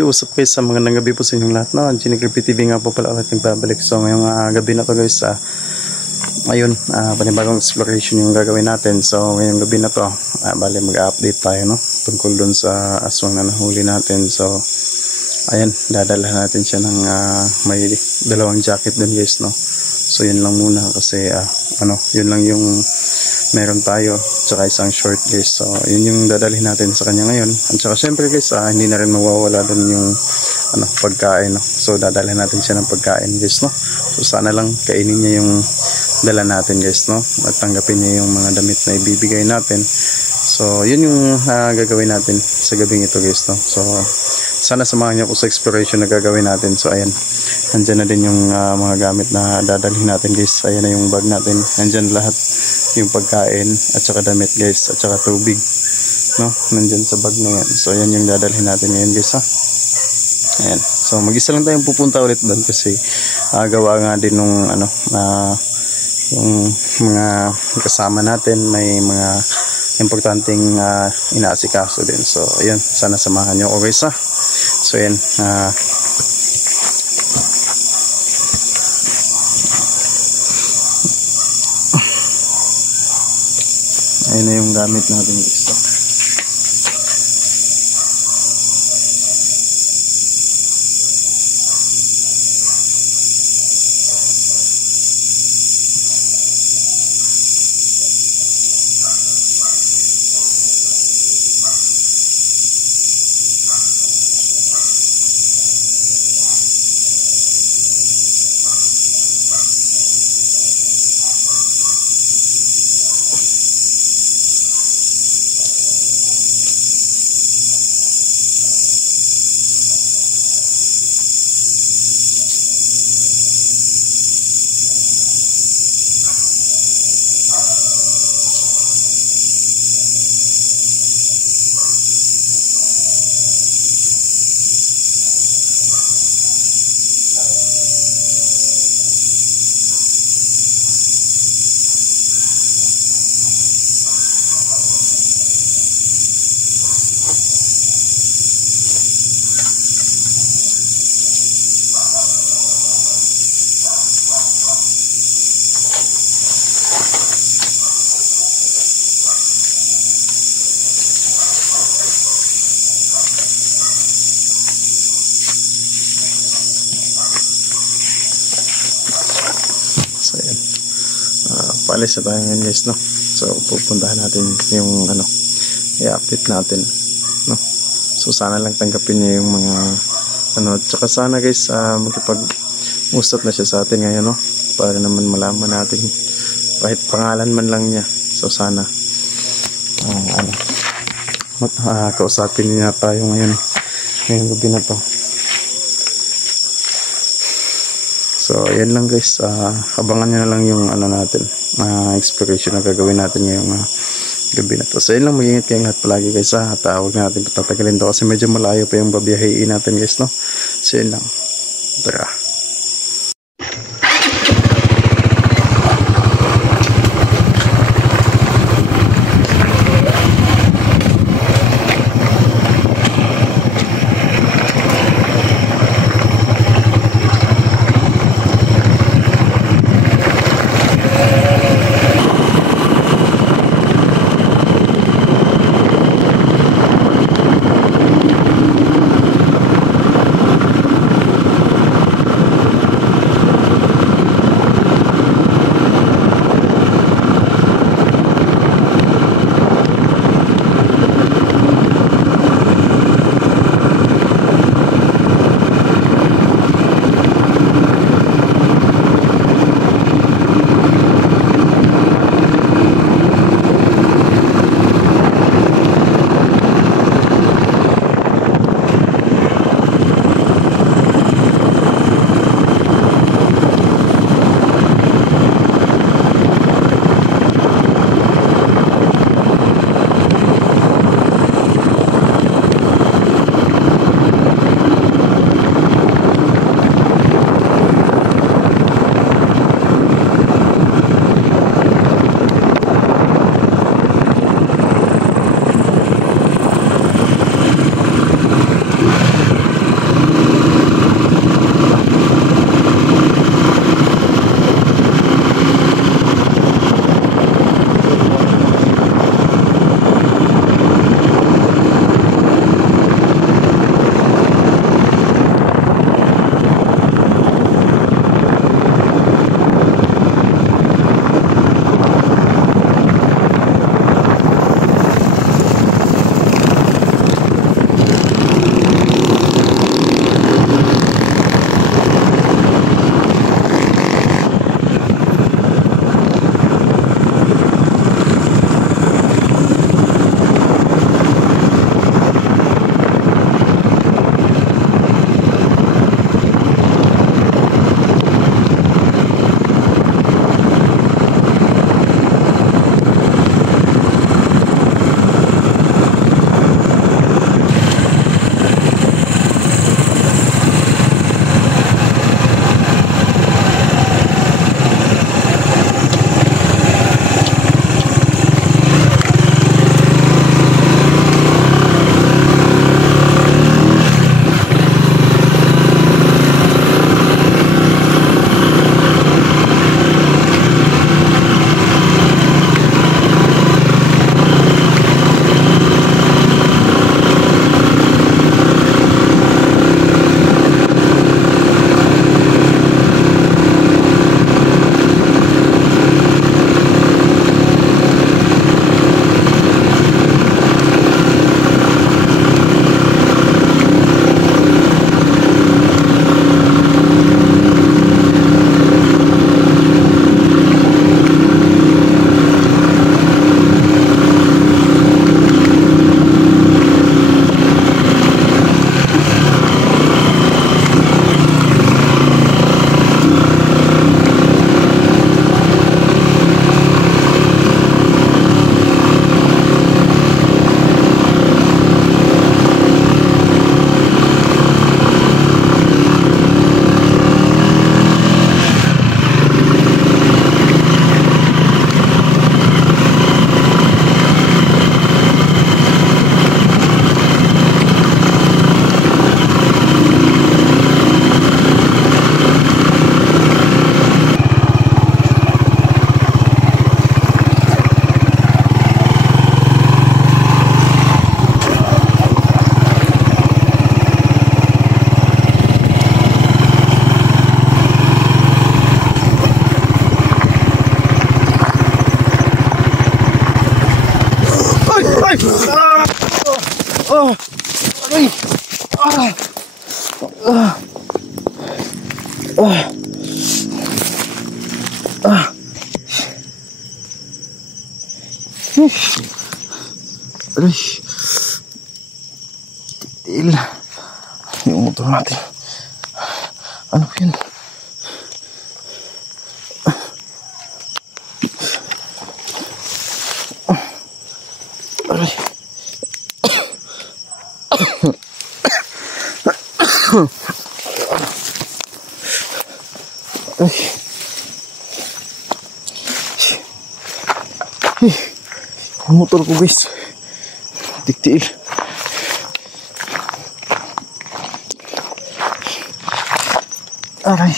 Pakiusap guys sa mga gabi po sa inyong lahat, no? Genie Creepy TV nga po pala ulit nagbabalik. So ngayong gabi na to guys, ayun, panibagong exploration yung gagawin natin. So ngayong gabi na to, bali mag-update tayo, no? Tungkol dun sa aswang na nahuli natin. So ayan, dadala natin siya ng may dalawang jacket dun guys, no? So yun lang muna kasi yun lang yung meron tayo, tsaka isang short guys. So yun yung dadalhin natin sa kanya ngayon. At saka syempre guys, hindi na rin mawawala dun yung pagkain, no? So dadalhin natin siya ng pagkain guys, no? So sana lang kainin niya yung dala natin guys, no? At tanggapin niya yung mga damit na ibibigay natin. So yun yung gagawin natin sa gabing ito guys, no? So sana samahan niyo ako sa exploration na gagawin natin. So ayan, andyan na din yung mga gamit na dadalhin natin guys. Ayan na yung bag natin, andyan lahat yung pagkain at saka damit guys, at saka tubig, no? Nandyan sa bag na yan. So ayan yung dadalhin natin ngayon guys, ha? Ayan, so mag-isa lang tayong pupunta ulit doon kasi gawa nga din nung yung mga kasama natin may mga importanteng inaasikaso din. So ayan, sana samahan nyo ako guys, ha? So ayan, ayun na yung gamit natin guys. So ayan, paalis na tayo ngayon guys, no? So pupuntahan natin yung i-update natin, no? So sana lang tanggapin niya yung mga at saka sana guys, makipag-usap na siya sa atin ngayon, no? Para naman malaman natin kahit pangalan man lang niya. So sana kausapin niya tayo ngayong gabi na to. So ayan lang guys, abangan nyo na lang yung natin, exploration na gagawin natin ngayong gabi na to. So ayan lang, mag-ingat kayong lahat palagi guys, at huwag na natin patatagalin to kasi medyo malayo pa yung babiyahiin natin guys, no? So ayan lang, tara. Aray! Aray! Titil. Yung motor natin. Ano yun? Aray! Ang motor ko guys, tiktiil. Aray.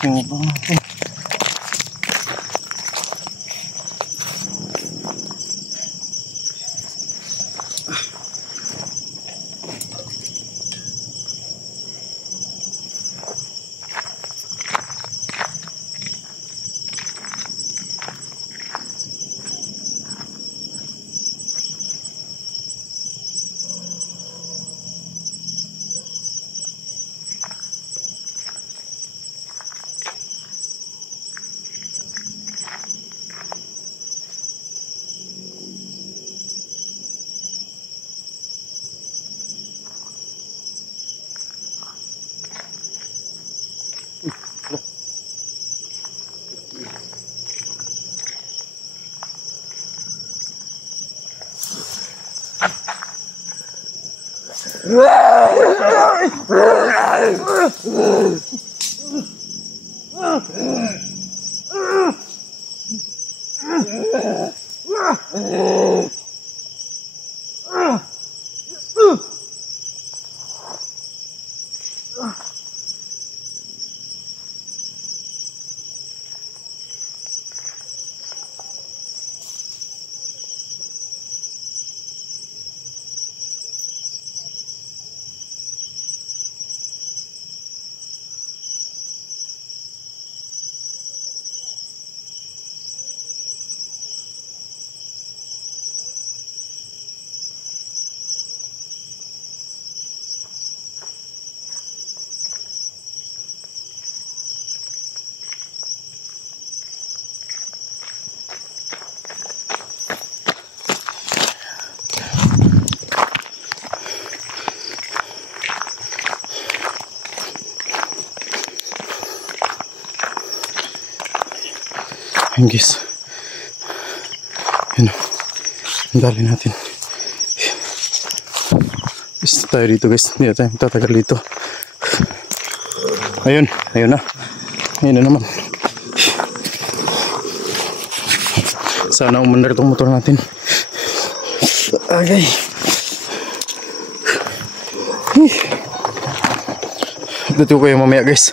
Yung bang natin. Ayun guys, yun o, ang dali natin. Gusto tayo dito guys, hindi na tayo magtatagal dito. Ayun, ayun na, ayun na naman. Sana umandar itong motor natin. Okay. Dito ko kayo mamaya guys.